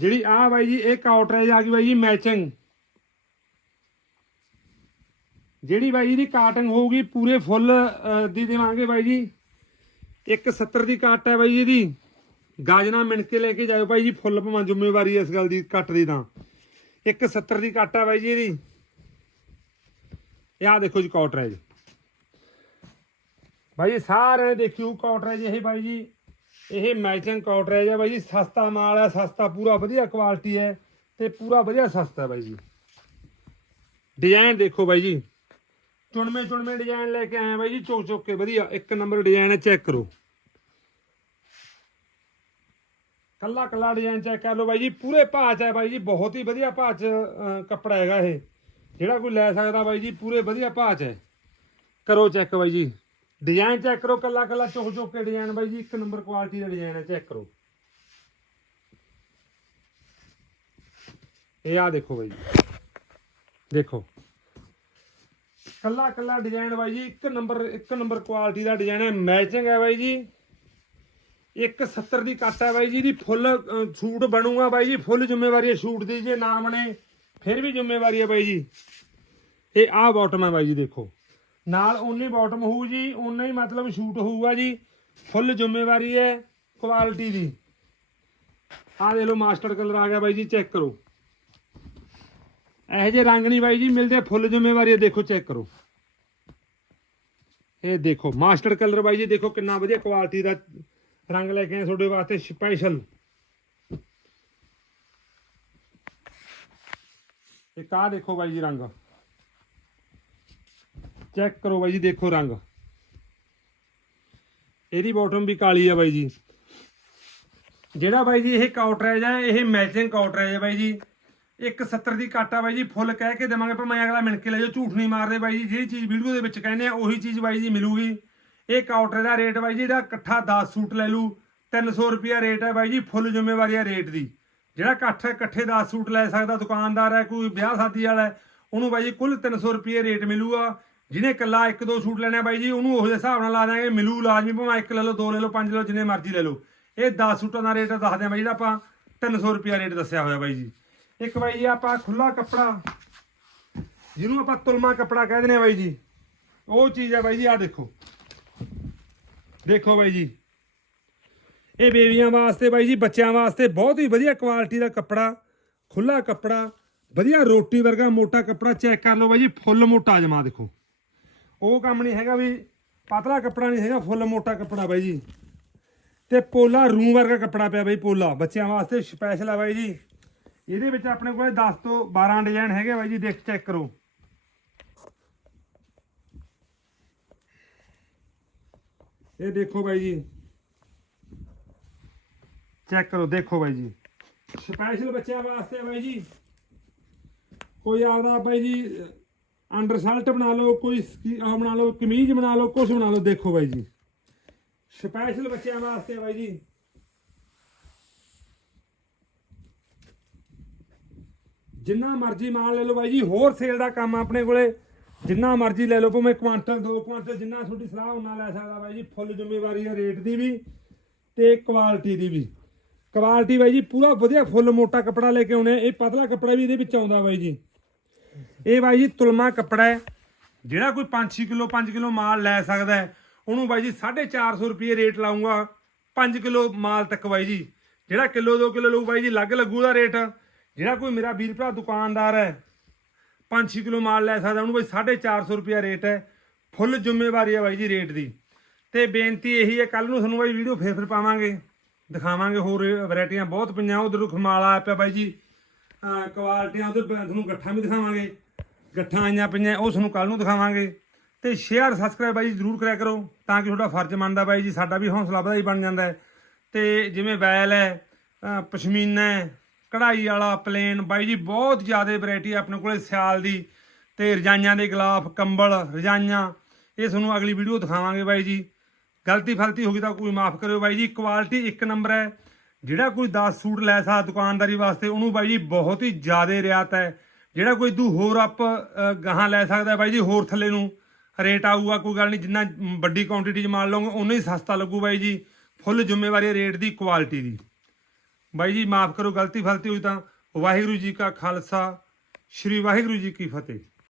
ਜਿਹੜੀ ਆ ਬਾਈ ਜੀ, ਇਹ ਕਾਟਰੇਜ ਆ ਗਈ ਬਾਈ ਜੀ ਮੈਚਿੰਗ ਜਿਹੜੀ ਬਾਈ ਜੀ ਦੀ ਕਾਟਿੰਗ ਹੋਊਗੀ, ਪੂਰੇ ਫੁੱਲ ਦੀ ਦੇਵਾਂਗੇ ਬਾਈ ਜੀ। ਇੱਕ 70 ਦੀ ਕੱਟ ਹੈ ਬਾਈ ਜੀ ਇਹਦੀ। ਗਾਜਨਾ ਮਿਣ ਕੇ ਲੈ ਕੇ ਜਾਇਓ ਬਾਈ ਜੀ ਫੁੱਲ ਭਾਵੇਂ ਜ਼ਿੰਮੇਵਾਰੀ ਇਸ ਗੱਲ ਦੀ ਕੱਟ ਦੀ ਤਾਂ। ਇੱਕ 70 ਦੀ ਕੱਟ ਹੈ ਬਾਈ ਜੀ ਇਹਦੀ। ਇਹ ਆ ਦੇਖੋ ਜੀ ਕਾਟਰੇਜ ਬਾਈ ਜੀ ਸਾਰੇ ਦੇਖਿਓ ਕਾਟਰੇਜ ਇਹ ਬਾਈ ਜੀ। ਇਹ ਮੈਚਿੰਗ ਕਾਟਰੇਜ ਹੈ ਬਾਈ ਜੀ, ਸਸਤਾ ਮਾਲ ਹੈ, ਸਸਤਾ, ਪੂਰਾ ਵਧੀਆ ਕੁਆਲਿਟੀ ਹੈ ਤੇ ਪੂਰਾ ਵਧੀਆ ਸਸਤਾ ਬਾਈ ਜੀ। ਡਿਜ਼ਾਈਨ ਦੇਖੋ ਬਾਈ ਜੀ। ਚੁਣਵੇਂ ਚੁਣਵੇਂ ਡਿਜ਼ਾਈਨ ਲੈ ਕੇ ਆਏ ਬਾਈ ਜੀ, ਚੁੱਕ ਚੁੱਕ ਕੇ ਵਧੀਆ, ਇੱਕ ਨੰਬਰ ਡਿਜ਼ਾਈਨ ਹੈ ਚੈੱਕ ਕਰੋ। ਕੱਲਾ ਕੱਲਾ ਡਿਜ਼ਾਈਨ ਚੈੱਕ ਕਰ ਲਓ ਬਾਈ ਜੀ, ਪੂਰੇ ਭਾਅ ਚ ਹੈ ਬਾਈ ਜੀ, ਬਹੁਤ ਹੀ ਵਧੀਆ ਭਾਅ ਚ ਕੱਪੜਾ ਹੈਗਾ ਇਹ। ਜਿਹੜਾ ਕੋਈ ਲੈ ਸਕਦਾ ਬਾਈ ਜੀ, ਪੂਰੇ ਵਧੀਆ ਭਾਅ ਚ ਹੈ। ਕਰੋ ਚੈੱਕ ਬਾਈ ਜੀ। ਡਿਜ਼ਾਈਨ ਚੈੱਕ ਕਰੋ ਕੱਲਾ ਕੱਲਾ ਚੁੱਕ ਚੁੱਕ ਕੇ ਡਿਜ਼ਾਈਨ ਬਾਈ ਜੀ, ਇੱਕ ਨੰਬਰ ਕੁਆਲਿਟੀ ਦਾ ਡਿਜ਼ਾਈਨ ਹੈ, ਚੈੱਕ ਕਰੋ। ਇਹ ਆ ਦੇਖੋ ਬਾਈ ਜੀ। ਦੇਖੋ। ਕੱਲਾ ਕੱਲਾ ਡਿਜ਼ਾਈਨ ਬਾਈ ਜੀ, ਇੱਕ ਨੰਬਰ ਇੱਕ ਨੰਬਰ ਕੁਆਲਿਟੀ ਦਾ ਡਿਜ਼ਾਈਨ ਹੈ ਮੈਚਿੰਗ ਹੈ ਬਾਈ ਜੀ। ਇੱਕ 70 ਦੀ ਕੱਟ ਹੈ ਬਾਈ ਜੀ ਦੀ ਫੁੱਲ ਸੂਟ ਬਣੂਗਾ ਬਾਈ ਜੀ ਫੁੱਲ ਜ਼ਿੰਮੇਵਾਰੀ ਹੈ ਸੂਟ ਦੀ, ਜੇ ਨਾ ਬਣੇ, ਫਿਰ ਵੀ ਜ਼ਿੰਮੇਵਾਰੀ ਹੈ ਬਾਈ ਜੀ। ਇਹ ਆਹ ਬਾਟਮ ਹੈ ਬਾਈ ਜੀ, ਦੇਖੋ। ਨਾਲ ਓਨੀ ਬਾਟਮ ਹੋਊ ਜੀ, ਓਨਾ ਹੀ ਮਤਲਬ ਸ਼ੂਟ ਹੋਊਗਾ ਜੀ। ਫੁੱਲ ਜ਼ਿੰਮੇਵਾਰੀ ਹੈ ਕੁਆਲਿਟੀ ਦੀ। ਆਹ ਦੇ ਲਓ ਮਾਸਟਰ ਕਲਰ ਆ ਗਿਆ ਬਾਈ ਜੀ ਚੈੱਕ ਕਰੋ। ਇਹੋ ਜਿਹੇ ਰੰਗ ਨਹੀਂ ਬਾਈ ਜੀ, ਮਿਲਦੇ ਫੁੱਲ ਜ਼ਿੰਮੇਵਾਰੀ ਹੈ, ਦੇਖੋ ਚੈੱਕ ਕਰੋ। ਇਹ ਦੇਖੋ ਮਾਸਟਰ ਕਲਰ ਬਾਈ ਜੀ, ਦੇਖੋ ਕਿੰਨਾ ਵਧੀਆ ਕੁਆਲਿਟੀ ਦਾ ਰੰਗ ਲੈ ਕੇ ਆਏ ਤੁਹਾਡੇ ਵਾਸਤੇ ਸਪੈਸ਼ਲ ਇਹ ਆਹ ਦੇਖੋ ਬਾਈ ਜੀ ਰੰਗ। ਚੈੱਕ ਕਰੋ ਬਾਈ ਜੀ, ਦੇਖੋ ਰੰਗ। ਇਹਦੀ ਬਾਟਮ ਵੀ ਕਾਲੀ ਆ ਬਾਈ ਜੀ। ਜਿਹੜਾ ਬਾਈ ਜੀ, ਇਹ ਕਾਊਟਰੇਜ ਹੈ ਇਹ ਮੈਚਿੰਗ ਕਾਊਟਰੇਜ ਹੈ ਬਾਈ ਜੀ। ਇੱਕ 70 ਦੀ ਕੱਟ ਬਾਈ ਜੀ ਫੁੱਲ ਕਹਿ ਕੇ ਦੇਵਾਂਗੇ, ਪਰ ਮੈਂ ਅਗਲਾ ਮਿਣ ਕੇ ਲੈ ਜਾਓ, ਝੂਠ ਨਹੀਂ ਮਾਰਦੇ ਬਾਈ ਜੀ। ਜਿਹੜੀ ਚੀਜ਼ ਵੀਡੀਓ ਦੇ ਵਿੱਚ ਕਹਿੰਦੇ ਆ, ਉਹੀ ਚੀਜ਼ ਬਾਈ ਜੀ ਮਿਲੂਗੀ। ਇਹ ਕਾਊਟਰ ਦਾ ਰੇਟ ਬਾਈ ਜੀ, ਇਹਦਾ ਇਕੱਠਾ 10 ਸੂਟ ਲੈ ਲੂ 300 ਰੁਪਿਆ ਰੇਟ ਹੈ ਬਾਈ ਜੀ ਫੁੱਲ ਜ਼ਿੰਮੇਵਾਰੀ ਹੈ ਰੇਟ ਦੀ। ਜਿਹੜਾ ਇਕੱਠ, ਇਕੱਠੇ 10 ਸੂਟ ਲੈ ਸਕਦਾ ਦੁਕਾਨਦਾਰ ਹੈ, ਕੋਈ ਵਿਆਹ ਸ਼ਾਦੀ ਵਾਲਾ ਉਹਨੂੰ ਬਾਈ ਜੀ ਕੁੱਲ 300 ਰੁਪਏ ਰੇਟ ਮਿਲੂਗਾ। ਜਿਹਨੇ ਇਕੱਲਾ ਇੱਕ ਦੋ ਸੂਟ ਲੈਣੇ ਆ ਬਾਈ ਜੀ, ਉਹਨੂੰ ਉਹਦੇ ਹਿਸਾਬ ਨਾਲ ਲਾ ਦਾਂਗੇ ਮਿਲੂ ਲਾਜ਼ਮੀ ਭਾਵੇਂ ਇੱਕ ਲੈ ਲਓ, ਦੋ ਲੈ ਲਓ, ਪੰਜ ਲੈ ਲਓ, ਜਿੰਨੇ ਮਰਜ਼ੀ ਲੈ ਲਓ। ਇਹ 10 ਸੂਟਾਂ ਦਾ ਰੇਟ ਦੱਸਦੇ ਆ ਬਾਈ ਜਿਹੜਾ ਆਪਾਂ 300 ਰੁਪਿਆ ਰੇਟ ਦੱਸਿਆ ਹੋਇਆ ਬਾਈ ਜੀ। ਇੱਕ ਬਾਈ ਜੀ, ਆਪਾਂ ਖੁੱਲਾ ਕੱਪੜਾ, ਜਿਹਨੂੰ ਆਪਾਂ ਤੁਲਮਾ ਕੱਪੜਾ ਕਹਿ ਦਿੰਦੇ ਆ ਬਾਈ ਜੀ। ਉਹ ਚੀਜ਼ ਹੈ ਬਾਈ ਜੀ, ਆਹ ਦੇਖੋ। ਦੇਖੋ ਬਾਈ ਜੀ। ਇਹ ਬੇਬੀਆਂ ਵਾਸਤੇ ਬਾਈ ਜੀ, ਬੱਚਿਆਂ ਵਾਸਤੇ ਬਹੁਤ ਹੀ ਵਧੀਆ ਕੁਆਲਿਟੀ ਦਾ ਕੱਪੜਾ ਖੁੱਲਾ ਕੱਪੜਾ, ਵਧੀਆ ਰੋਟੀ ਵਰਗਾ ਮੋਟਾ ਕੱਪੜਾ ਚੈੱਕ ਕਰ ਲਓ ਬਾਈ ਜੀ, ਫੁੱਲ ਮੋਟਾ ਜਮਾ ਦੇਖੋ। ਉਹ ਕੰਮ ਨਹੀਂ ਹੈਗਾ ਵੀ ਪਤਲਾ ਕੱਪੜਾ ਨਹੀਂ ਹੈਗਾ, ਫੁੱਲ ਮੋਟਾ ਕੱਪੜਾ ਬਾਈ ਜੀ। ਤੇ ਪੋਲਾ ਰੂਮ ਵਰਗਾ ਕੱਪੜਾ ਪਿਆ ਬਾਈ ਪੋਲਾ। ਬੱਚਿਆਂ ਵਾਸਤੇ ਸਪੈਸ਼ਲ ਆ ਬਾਈ ਜੀ। ਇਹਦੇ ਵਿੱਚ ਆਪਣੇ ਕੋਲ 10 ਤੋਂ 12 ਡਿਜ਼ਾਈਨ ਹੈਗੇ ਬਾਈ ਜੀ, ਦੇਖ ਚੈੱਕ ਕਰੋ। ਇਹ ਦੇਖੋ ਬਾਈ ਜੀ। ਚੈੱਕ ਕਰੋ, ਦੇਖੋ ਬਾਈ ਜੀ। ਸਪੈਸ਼ਲ ਬੱਚਿਆਂ ਵਾਸਤੇ ਬਾਈ ਜੀ। ਕੋਈ ਆਪਦਾ ਬਾਈ ਜੀ ਅੰਡਰ ਸ਼ਰਟ ਬਣਾ ਲਓ, ਕੋਈ ਸਕੀ- ਬਣਾ ਲਓ, ਕਮੀਜ਼ ਬਣਾ ਲਓ ਕੁਝ ਬਣਾ ਲਓ, ਦੇਖੋ ਬਾਈ ਜੀ। ਸਪੈਸ਼ਲ ਬੱਚਿਆਂ ਵਾਸਤੇ ਬਾਈ ਜੀ। ਜਿੰਨਾ ਮਰਜ਼ੀ ਮਾਲ ਲੈ ਲਓ ਬਾਈ ਜੀ, ਹੋਰ ਸੇਲ ਦਾ ਕੰਮ ਆਪਣੇ ਕੋਲੇ। ਜਿੰਨਾ ਮਰਜ਼ੀ ਲੈ ਲਓ, ਭਾਵੇਂ ਕੁਆਂਟਲ, ਦੋ ਕੁਆਂਟਲ, ਜਿੰਨਾ ਤੁਹਾਡੀ ਸਲਾਹ ਉਹਨਾਂ ਲੈ ਸਕਦਾ ਬਾਈ ਜੀ, ਫੁੱਲ ਜ਼ਿੰਮੇਵਾਰੀ ਹੈ ਰੇਟ ਦੀ ਵੀ ਤੇ ਕੁਆਲਿਟੀ ਦੀ ਵੀ। ਕੁਆਲਿਟੀ ਬਾਈ ਜੀ, ਪੂਰਾ ਵਧੀਆ ਫੁੱਲ ਮੋਟਾ ਕੱਪੜਾ ਲੈ ਕੇ ਆਉਣੇ ਇਹ ਪਤਲਾ ਕੱਪੜਾ ਵੀ ਇਹਦੇ ਵਿੱਚ ਆਉਂਦਾ ਬਾਈ ਜੀ। ਇਹ ਬਾਈ ਜੀ ਤੁਲਮਾ ਕੱਪੜਾ ਹੈ। ਜਿਹੜਾ ਕੋਈ 5-6 ਕਿਲੋ 5 ਕਿਲੋ ਮਾਲ ਲੈ ਸਕਦਾ ਹੈ, ਉਹਨੂੰ ਬਾਈ ਜੀ 450 ਰੁਪਏ ਰੇਟ ਲਾਉਂਗਾ। 5 ਕਿਲੋ ਮਾਲ ਤੱਕ ਬਾਈ ਜੀ। ਜਿਹੜਾ ਕਿਲੋ 2 ਕਿਲੋ ਲਊ ਬਾਈ ਜੀ ਲੱਗ ਲੱਗੂ ਦਾ ਰੇਟ। ਜਿਹੜਾ ਕੋਈ ਮੇਰਾ ਵੀਰ ਭਰਾ ਦੁਕਾਨਦਾਰ ਹੈ 5-6 ਕਿਲੋ ਮਾਲ ਲੈ ਸਕਦਾ, ਉਹਨੂੰ ਬਾਈ 450 ਰੁਪਏ ਰੇਟ ਹੈ। ਫੁੱਲ ਜ਼ਿੰਮੇਵਾਰੀ ਹੈ ਬਾਈ ਜੀ ਰੇਟ ਦੀ। ਤੇ ਬੇਨਤੀ ਇਹੀ ਹੈ ਕੱਲ ਨੂੰ ਤੁਹਾਨੂੰ ਬਾਈ ਵੀਡੀਓ ਫੇਰ ਫੇਰ ਪਾਵਾਂਗੇ, ਦਿਖਾਵਾਂਗੇ ਹੋਰ ਵੈਰਾਈਟੀਆਂ ਬਹੁਤ ਪਈਆਂ, ਉਧਰ ਖਮਾਲਾ ਆਇਆ ਪਿਆ ਬਾਈ ਜੀ। ਅਹ, ਕੁਆਲਿਟੀਆਂ ਉਧਰ ਤੁਹਾਨੂੰ ਗੱਠਾਂ ਵੀ ਦਿਖਾਵਾਂਗੇ। ਗੱਠਾਂ ਆਈਆਂ ਪਈਆਂ, ਉਹ ਤੁਹਾਨੂੰ ਕੱਲ ਨੂੰ ਦਿਖਾਵਾਂਗੇ। ਤੇ ਸ਼ੇਅਰ ਸਬਸਕ੍ਰਾਈਬ ਬਾਈ ਜੀ ਜ਼ਰੂਰ ਕਰਿਆ ਕਰੋ, ਤਾਂ ਕਿ ਤੁਹਾਡਾ ਫਰਜ਼ ਮੰਨਦਾ ਬਾਈ ਜੀ, ਸਾਡਾ ਵੀ ਹੌਸਲਾ ਵਧਾਈ ਬਣ ਜਾਂਦਾ ਹੈ। ਤੇ ਜਿਵੇਂ ਵੈਲ ਹੈ ਪਸ਼ਮੀਨਾ ਕਢਾਈ ਵਾਲਾ ਪਲੇਨ ਬਾਈ ਜੀ ਬਹੁਤ ਜ਼ਿਆਦਾ ਵੈਰਾਈਟੀ ਆਪਣੇ ਕੋਲੇ ਸਿਆਲ ਦੀ। ਤੇ ਰਜਾਈਆਂ ਦੇ ਗਲਾਫ, ਕੰਬਲ, ਰਜਾਈਆਂ, ਇਹ ਤੁਹਾਨੂੰ ਅਗਲੀ ਵੀਡੀਓ ਦਿਖਾਵਾਂਗੇ ਬਾਈ ਜੀ। ਗਲਤੀ ਫਲਤੀ ਹੋ ਗਈ ਤਾਂ ਕੋਈ ਮਾਫ ਕਰਿਓ ਬਾਈ ਜੀ ਕੁਆਲਿਟੀ ਇੱਕ ਨੰਬਰ ਹੈ। ਜਿਹੜਾ ਕੋਈ 10 ਸੂਟ ਲੈ ਸਕਦਾ ਦੁਕਾਨਦਾਰੀ ਵਾਸਤੇ, ਉਹਨੂੰ ਬਾਈ ਜੀ ਬਹੁਤ ਹੀ ਜ਼ਿਆਦਾ ਰਿਆਤ ਹੈ। ਜਿਹੜਾ ਕੋਈ ਦੂ ਹੋਰ ਆਪ ਗਾਹਾਂ ਲੈ ਸਕਦਾ ਬਾਈ ਜੀ, ਹੋਰ ਥੱਲੇ ਨੂੰ ਰੇਟ ਆਊਗਾ, ਕੋਈ ਗੱਲ ਨਹੀਂ, ਜਿੰਨਾ ਵੱਡੀ ਕੁਆਂਟੀਟੀ 'ਚ ਮਾਲ ਲਓਗੇ ਉਨਾ ਹੀ ਸਸਤਾ ਲੱਗੂ ਬਾਈ ਜੀ, ਫੁੱਲ ਜ਼ਿੰਮੇਵਾਰੀ ਰੇਟ ਦੀ ਕੁਆਲਿਟੀ ਦੀ। ਬਾਈ ਜੀ, ਮਾਫ ਕਰੋ, ਗਲਤੀ ਫਲਤੀ ਹੋਈ ਤਾਂ ਵਾਹਿਗੁਰੂ ਜੀ ਕਾ ਖਾਲਸਾ, ਸ੍ਰੀ ਵਾਹਿਗੁਰੂ ਜੀ ਕੀ ਫਤਿਹ।